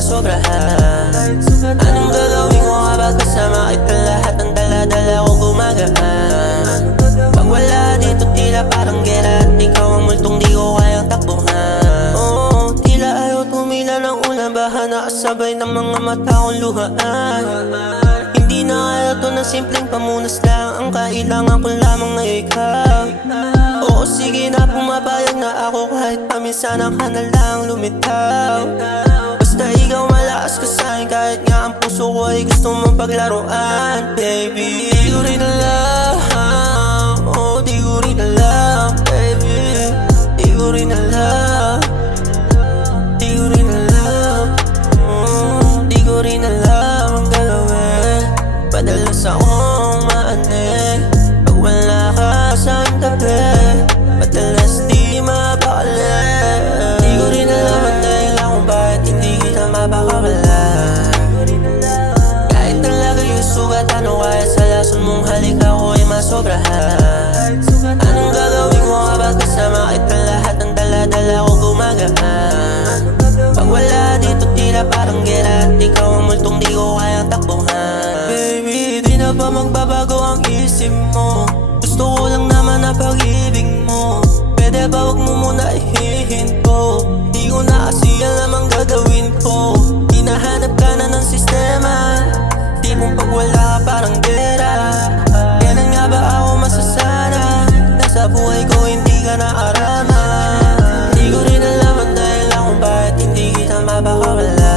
masobrahan. Anong gagawin ko kapag kasama kita? Lahat ng dala-dala ko gumagaan. Pag wala dito tila parang gera, at ikaw ang multong di ko kayang takbuhan. Oo, tila ayaw tumila ng ulan, baha nakasabay ng mga mata kong luhaan. Hindi na kaya to na simpleng pamunas lang, ang kailangan ko lamang ay ikaw. Oo sige na, pumapayag na ako kahit paminsanan ka na lang lumitaw. Basta ikaw malakas ka sa'kin, kahit nga ang puso ko ay gusto mong paglaruan. Baby, di ko rin alam, oh di ko rin alam. Baby, di ko rin alam, di ko rin alam, di ko rin alam ang gagawin. Madalas akong maanig pag wala ka sa tabi, madalas di mapakali. Di ko rin alam ang dahilan kung bakit hindi kita mapakawala. Kahit talaga yung sugat, ano kaya sa lason mong halik ako ay masobrahan. Anong gagawin ko kapag kasama kita? Lahat ng dala-dala ko gumagaan. Pag wala dito tila parang gera, at ikaw ang multong di ko kayang takbuhan. Baby, di na ba magbabago ang isip mo? Gusto ko lang naman ang pag-ibig mo. Pwede ba wag mo muna ihihinto? Di ko na kasi alam ang gagawin ko. Hinahanap ka na ng sistema, di mong pag wala ka parang gera. Kailan nga ba ako masasana? Nasa buhay ko hindi ka naarama. Di ko rin alam ang dahilan kung bakit hindi kita mapakawala.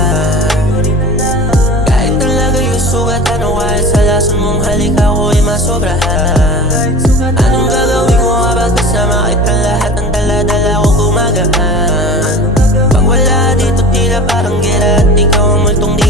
Kahit talaga yung sugat, ano kaya sa lason mong halik ako ay masobrahan. Anong gagawin ko kapag kasama kita? Lahat ng dala-dala ko gumagaan. Pag wala dito tila parang gera, at ikaw ang multong di